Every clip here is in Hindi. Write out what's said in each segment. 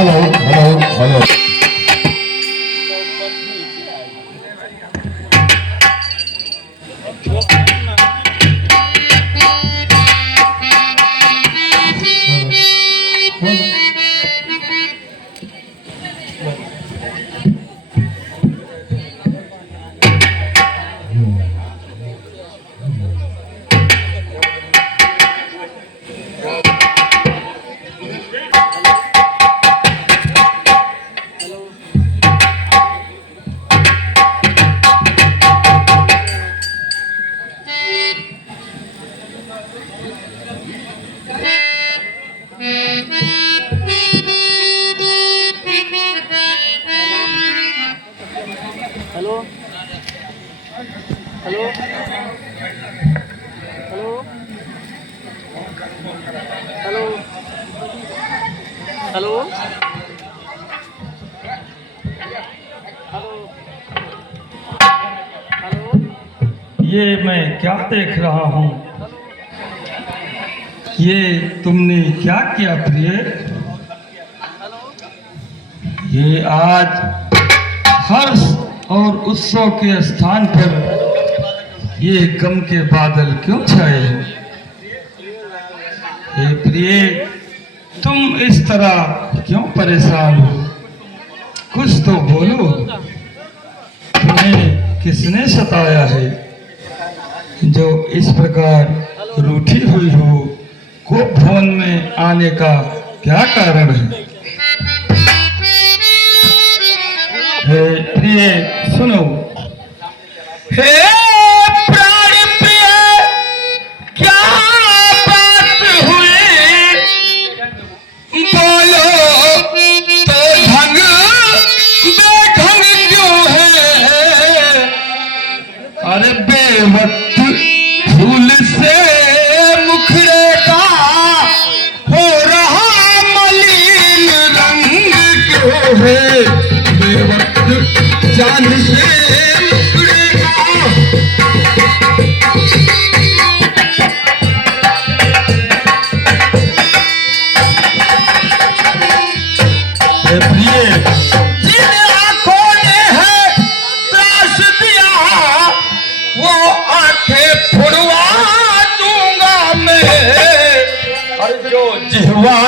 Hello hello hello. Hello hello hello hello hello hello. ये मैं क्या देख रहा हूँ? ये तुमने क्या किया प्रिय? ये आज हर्ष और उत्सव के स्थान पर ये गम के बादल क्यों छाए? हे प्रिय, तुम इस तरह क्यों परेशान हो? कुछ तो बोलो। तुम्हें किसने सताया है जो इस प्रकार रूठी हुई हो? कोप भवन में आने का क्या कारण है? हे प्रिय सुनो। हे प्राण प्रिय, क्या बात हुई? बोलो तो ढंग बेढंग क्यों है? अरे बेवक्त फूल से मुखड़े का हो रहा मलिन रंग क्यों है? बेवक्त जान से मुखड़ेगा। हे प्रिय, जिन आंखों ने है त्रास दिया, वो आंखें फुड़वा दूंगा मैं। और जो जिह्वा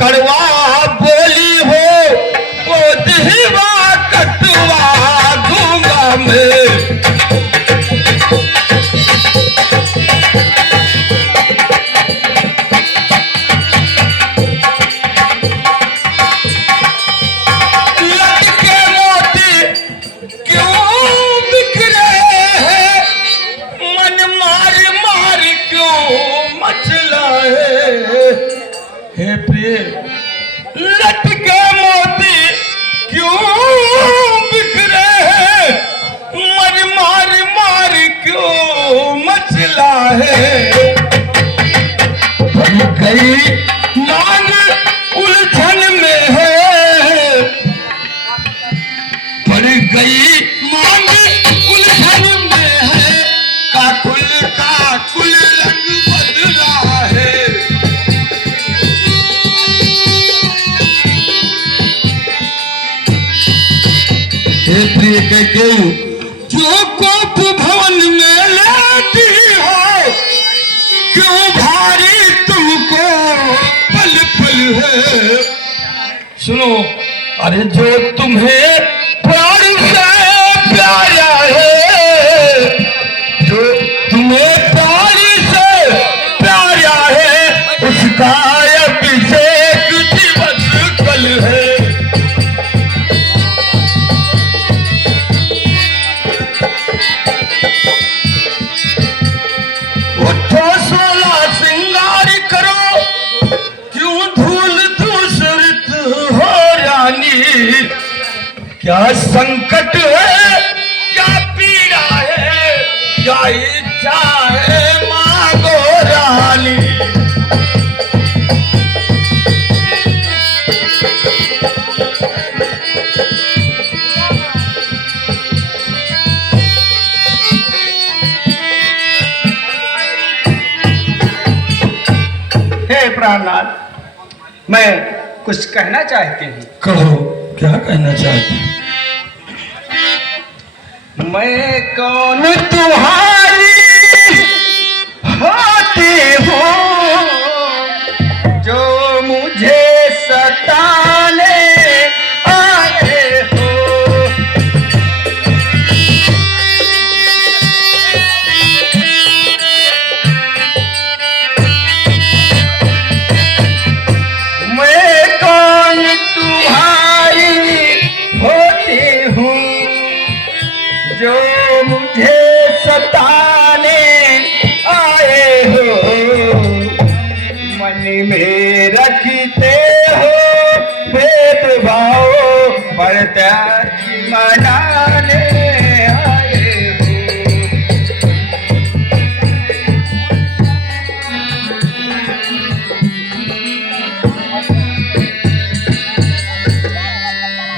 कड़वा बोली हो, वो जिह्वा कटवा दूंगा मैं। लटके मोती क्यों बिखरे हैं? मन मार मार क्यों मचलाए? हे प्रिय, लटके मोती क्यों बिखरे हैं? मन मार मार क्यों मचला है? बन गई मांग उलझन में है, पड़ गई मांग उलझन में है। काकुल रंग बदला है। हे प्रिय कैकेयी, जो कोप भवन में लेटी हो, क्यों भारी तुमको पल पल है? सुनो, अरे जो तुम्हें प्राण से प्यारा है, जो तुम्हें प्राण से प्यारा है, उसका अभिषेक दिवस कल है। उठो सोला श्रृंगार करो, क्यों धूल दूसरित हो रानी? क्या संकट है, क्या पीड़ा है, क्या इच्छा है, मांगो रानी। हे प्राणनाथ, मैं कुछ कहना चाहते हैं। कहो, क्या कहना चाहते हैं? मैं कौन तुम्हारी होती हूँ जो मुझे सताने आए हो। मैं कौन तुम्हारी होती हूँ जो मुझे सताने आए हो। मन में रखते हो भेदभाव प्रत्यक्ष मनाने आए हो।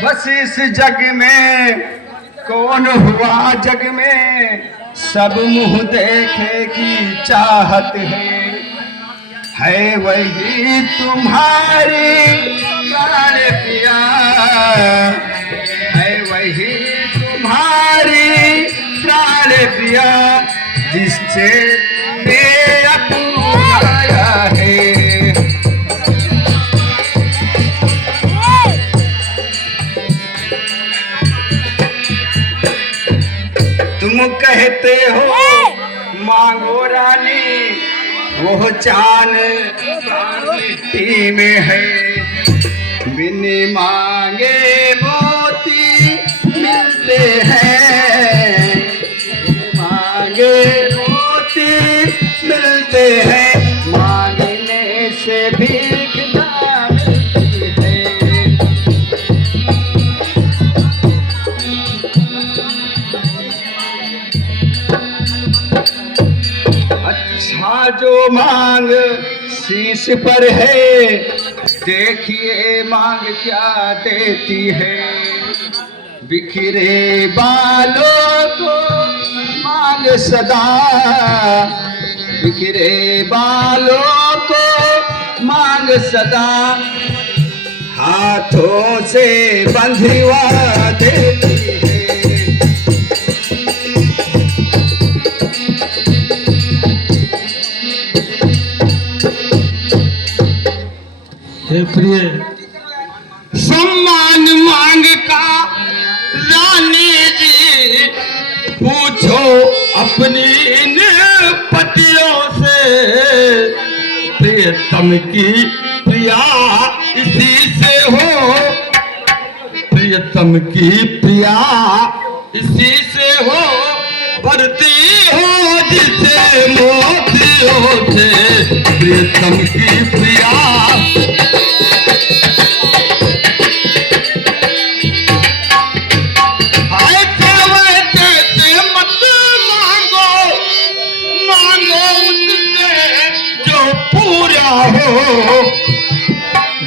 बस इस जग में कौन हुआ जग में सब मुंह देखे की चाहत है वही तुम्हारी प्राण पिया, है वही तुम्हारी प्राण पिया जिससे ने अपनाया है। तुम कहते हो मांगो रानी वो चांद मिट्टी में है, बिन मांगे मोती मिलते हैं, मांगे मोती मिलते हैं, मांगने से भीख ना मिलती है। अच्छा जो मांग शीश पर है देखिए मांग क्या देती है। बिखरे बालों को मांग सदा, बिखरे बालों को मांग सदा, हाथों से बंधवा देती है। हे प्रिय, सम्मान मांग का रानी जी पूछो अपनी इन पतियों से, प्रियतम की प्रिया इसी से हो, प्रियतम की प्रिया इसी से हो, भरती हो जिसे मोतियों से, प्रियतम की प्रिया।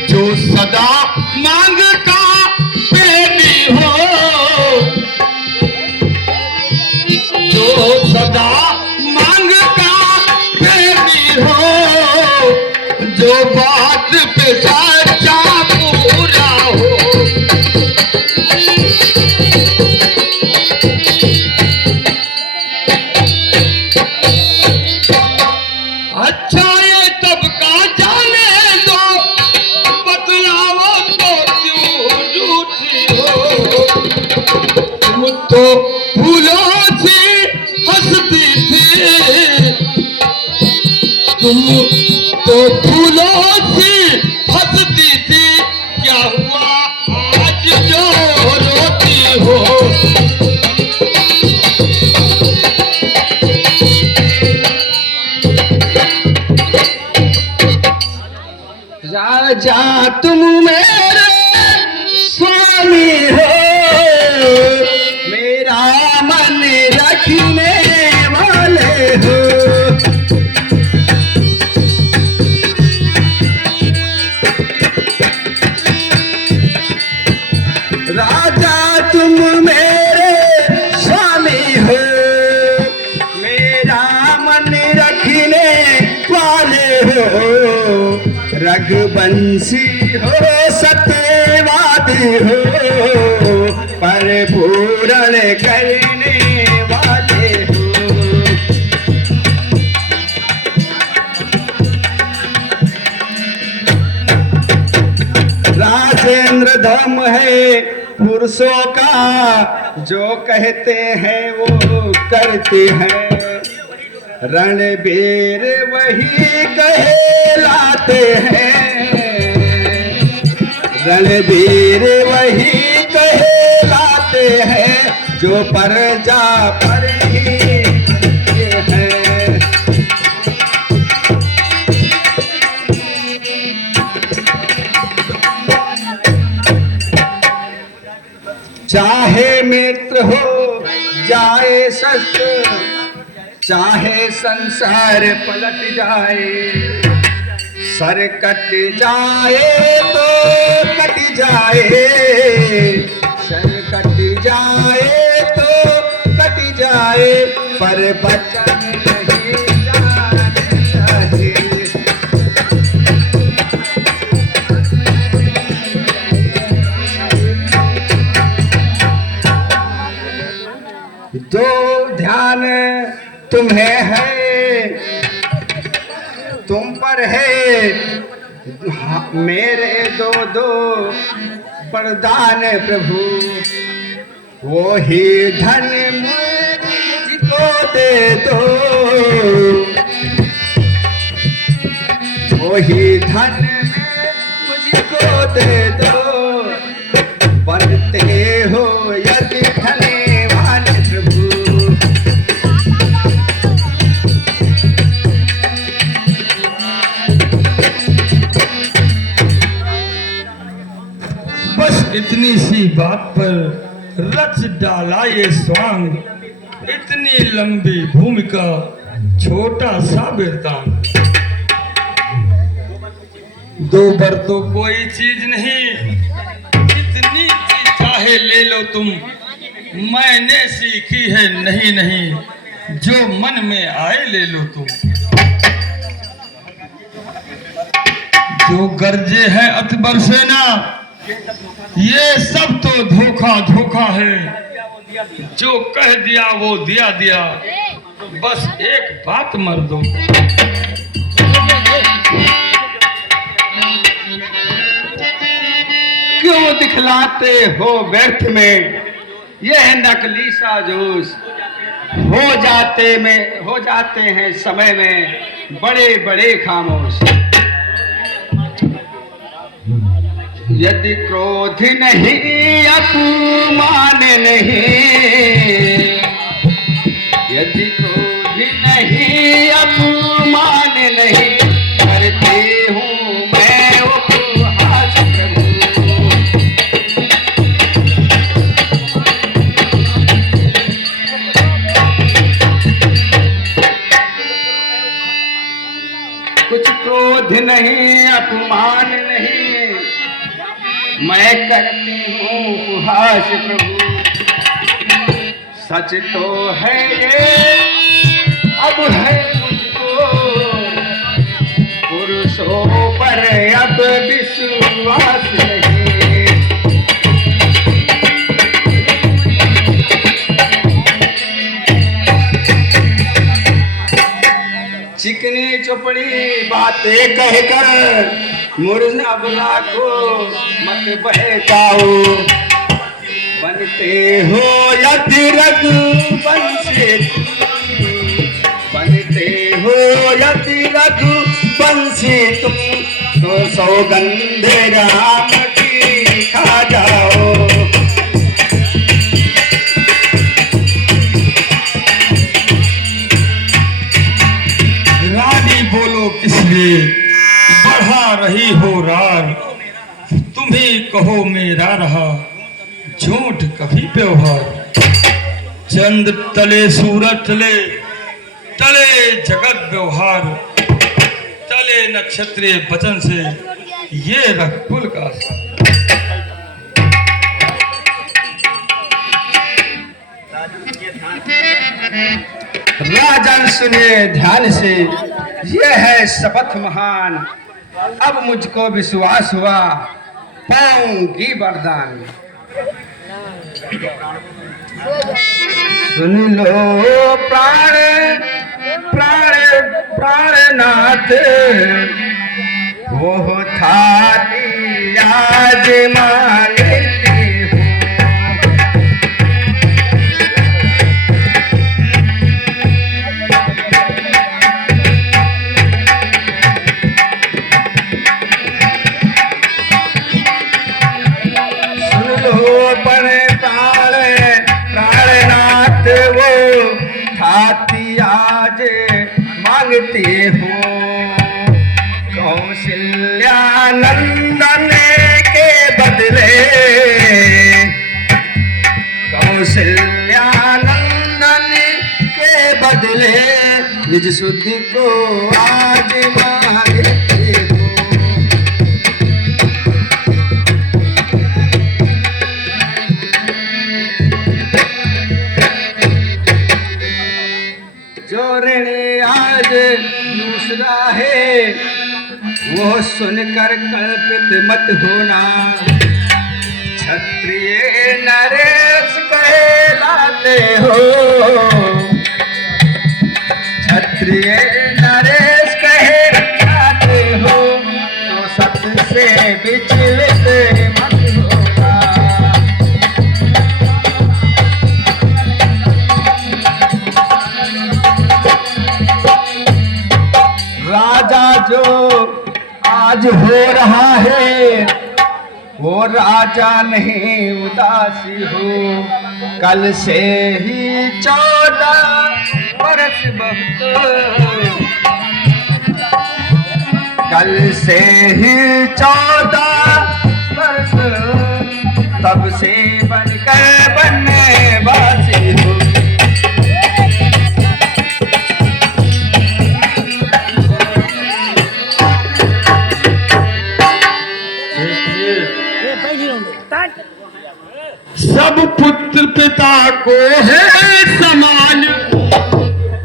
जो सदा मांग का प्रेमी हो, जो सदा मांग का प्रेमी हो, जो बात पे सच्चा पूरा हो। अच्छा ये तब का जाने दो, बतलाओ तो क्यों झूठी हो। तुम तो फूलों से हंसती थी, तुम तो फूलों से हंसती थी, क्या हुआ आज जो रोती हो। राजा तुम मेरे स्वामी हो, मेरा मन रखने वाले हो। राजा तुम मेरे स्वामी हो, मेरा मन रखने वाले हो। रघुबर बंसी हो सत्यवादी हो परिपूर्ण करने वाले हो। राजेंद्र धर्म है पुरुषों का, जो कहते हैं वो करते हैं। रणबीर वही कहलाते हैं, रणबीर वही कहलाते हैं, जो प्रजा पर ही हैं। चाहे मित्र हो जाए शस्त्र, चाहे संसार पलट जाए, सर कट जाए तो कट जाए, सर कट जाए तो कट जाए, पर बचन नहीं जाने चाहिए। जो ध्यान तुम्हें है तुम पर है, मेरे दो दो वरदान प्रभु, वो ही धन मुझको दे दो, वो ही धन मुझको दे दो। बनते हो यदि धनवान प्रभु, बस इतनी सी बात पर रच डाला ये स्वांग, इतनी लंबी भूमिका छोटा सा वृत्तांत। दो पर तो कोई चीज नहीं, जितनी चीज चाहे ले लो तुम, मैंने सीखी है नहीं नहीं, जो मन में आए ले लो तुम। जो गर्जे है अकबर सेना, ये सब तो धोखा धोखा है, जो कह दिया वो दिया दिया, बस एक बात मर दो। क्यों दिखलाते हो व्यर्थ में यह नकली सा जोश, हो जाते हैं समय में बड़े बड़े खामोश। यदि क्रोध नहीं अपमान नहीं, यदि क्रोध नहीं अपमान नहीं, करती हूँ मैं उपहास प्रभु। कुछ क्रोध नहीं अपमान नहीं, मैं करती हूँ उपहास प्रभु। सच तो है ये अब है मुझको, पुरुषों पर अब विश्वास नहीं। चिकनी चुपड़ी बातें कहकर मुर्जाबला को मत बहकाओ। बनते हो यदि रघुवंशी, बनते हो यदि रघुवंशी तुम, तो सौगंध राम की खा जाओ। रानी बोलो किसलिए बढ़ा रही हो रार, तुम ही कहो मेरा रहा झूठ कभी व्यवहार। चंद तले सूरज तले, तले जगत व्यवहार, तले नक्षत्रीय वचन से ये रघुकुल का आशा। राजन सुनिए ध्यान से, यह है शपथ महान, अब मुझको विश्वास हुआ, पाऊंगी वरदान। सुन लो प्राण प्राण प्राणनाथ, वो थाली आज मांगती हूँ। सुन लो पर प्राणनाथ, वो थाती आज मांगती हूँ। कौशल्यानंदन के बदले, कौशल्यानंदन के बदले निज शुद्धि को आज मांगती हूँ। जो ऋण आज दूसरा है, वो सुनकर कल्पित मत होना। क्षत्रिय नरेश कहलाते हो, क्षत्रिय नरेश कहलाते हो, तो सत्य से विचलित मत होना। राजा जो आज हो रहा है, वो राजा नहीं उदासी हो। कल से ही 14 वर्ष बहुत, कल से ही 14 वर्ष, तब से बनकर बनने वासी हो। सब पुत्र पिता को है समान,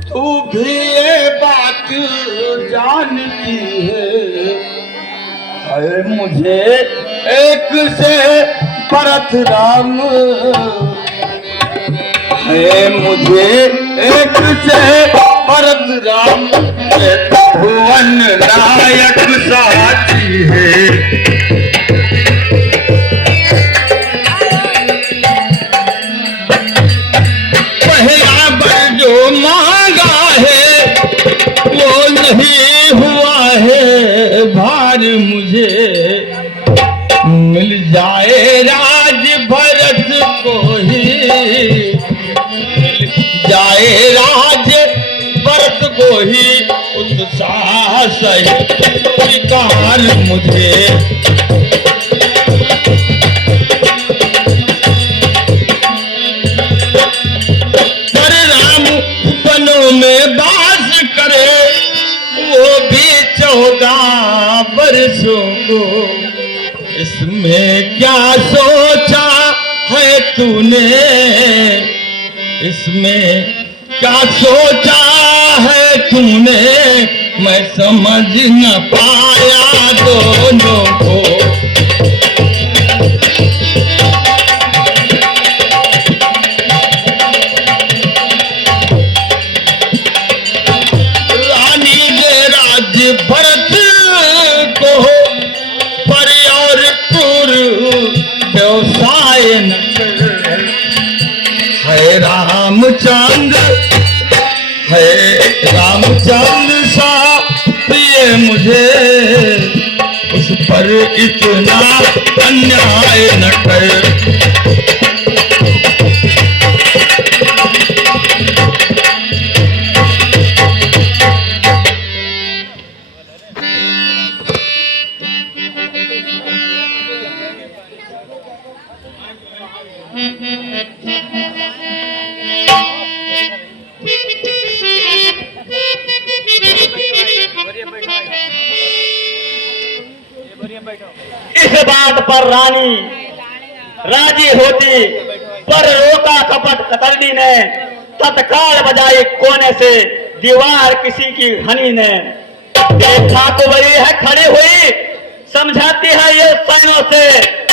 तू भी ये बात जानती है। अरे मुझे एक से भरत राम, है मुझे एक से भरत राम, भुवन नायक साथी है। जो मांगा है वो नहीं हुआ है भार, मुझे मिल जाए राज भरत को ही, मिल जाए राज भरत को ही, उत्साह सहित स्वीकार मुझे। में बास करे वो भी 14 वर्षों को, इसमें क्या सोचा है तूने, इसमें क्या सोचा है तूने, मैं समझ न पाया दोनों को। भरत को पर और क्रूर व्यवसाय न कर, है रामचंद्र, है रामचंद्र सा प्रिय मुझे, उस पर इतना अन्याय न कर। इस बात पर रानी राजी होती, पर रोका कपट कतरनी ने, तत्काल बजाई कोने से दीवार किसी की हनी ने। देखा तो बड़ी है खड़ी हुई, समझाती है ये सैनों से।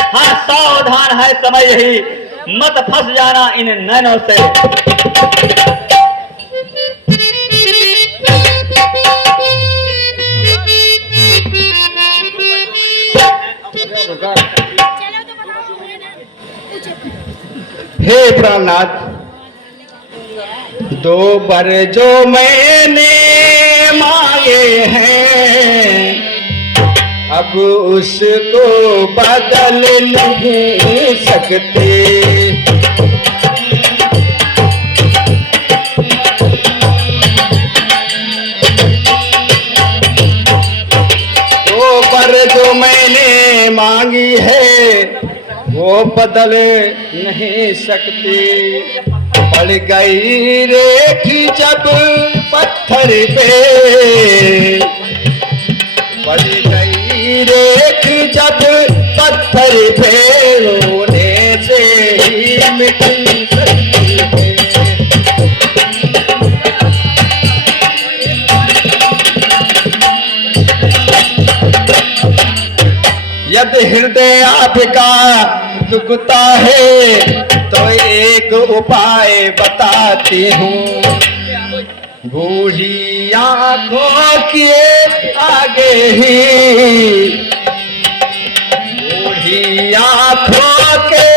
हाँ सावधान है समय यही, मत फंस जाना इन नैनों से। हे प्राणनाथ, 2 बर जो मैंने मांगे हैं, अब उसको बदल नहीं सकते। जो मैंने मांगी है वो बदल नहीं सकती। पड़ गई रेख जब पत्थर पे, पड़ गई रेख जब पत्थर पे, रोने से ही मिट सकती है। यदि हृदय आपका दुखता है तो एक उपाय बताती हूँ। बूढ़ी आंखों के आगे ही, बूढ़ी आंखों के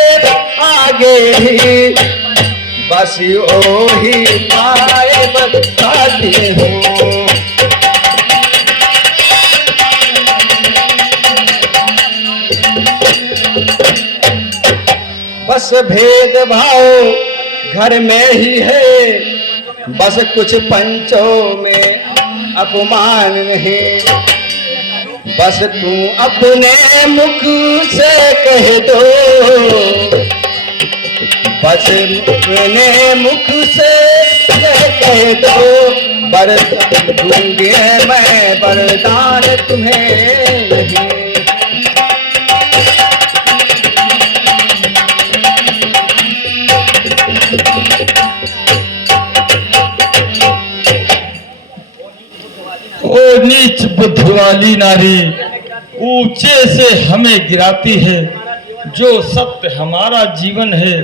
आगे ही, बस वही उपाय बताती हूँ। बस भेदभाव घर में ही है, बस कुछ पंचों में अपमान नहीं। बस तू अपने मुख से कह दो, बस अपने मुख से कह दो, वरदान दूंगे मैं, वरदान तुम्हें नहीं। ओ नीच बुद्धि वाली नारी, ऊंचे से हमें गिराती है। जो सत्य हमारा जीवन है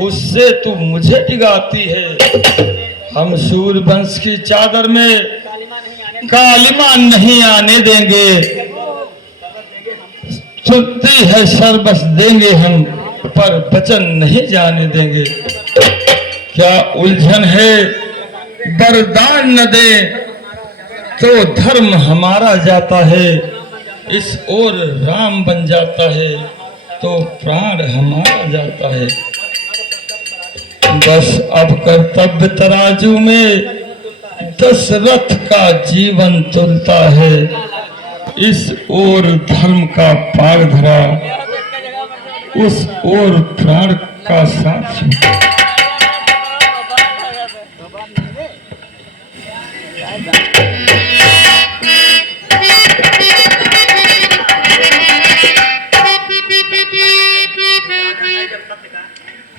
उससे तू मुझे डिगाती है। हम सूर्यवंश की चादर में कालिमा नहीं आने देंगे। सुनती है सर्वस देंगे हम, पर वचन नहीं जाने देंगे। क्या उलझन है वरदान न दे तो धर्म हमारा जाता है। इस ओर राम बन जाता है तो प्राण हमारा जाता है। बस अब कर्तव्य तराजू में दशरथ का जीवन तुलता है। इस ओर धर्म का पाग धरा, उस ओर प्राण का साथ छूटा।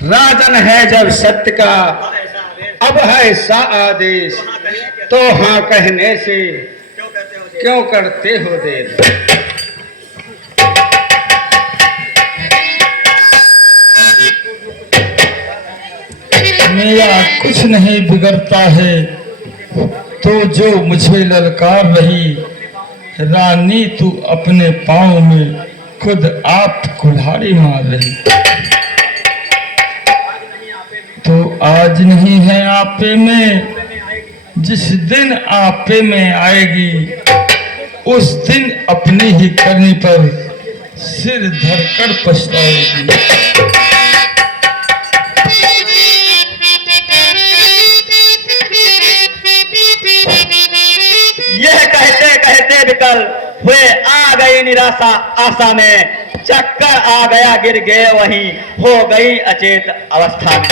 राजन है जब सत्य का अब है सा आदेश, तो हाँ कहने से क्यों करते हो देर। मेरा कुछ नहीं बिगड़ता है तो जो मुझे ललकार रही। रानी तू अपने पाँव में खुद आप कुल्हाड़ी मार रही। तो आज नहीं है आपे में, जिस दिन आपे में आएगी उस दिन अपनी ही करनी पर सिर धरकर पछताएगी। यह कहते कहते विकल हुए आ गई निराशा आशा में। चक्कर आ गया गिर गए वहीं, हो गई अचेत अवस्था में।